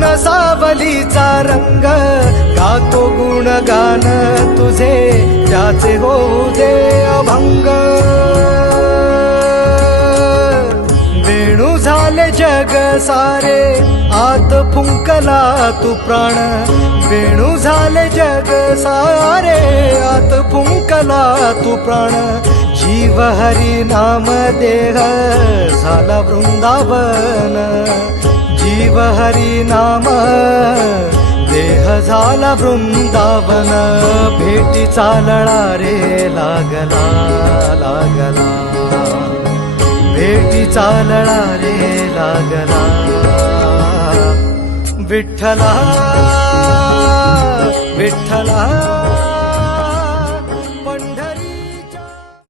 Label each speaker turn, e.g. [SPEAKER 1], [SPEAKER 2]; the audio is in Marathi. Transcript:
[SPEAKER 1] ऊन सावलीचा रंग गातो गुणगान तुझे ज्याचे होऊ दे अभंग. वेणू झाले जग सारे आत फुंकला तू प्राण. वेणू झाले जग सारे आत फुंकला तू प्राण. जीव हरी नाम देह झाला वृंदावन. शिव हरी नाम देह झाला वृंदावन भेटी चालळा रे लागला लागला. भेटी चालळा रे लागला. विठ्ठला विठ्ठला.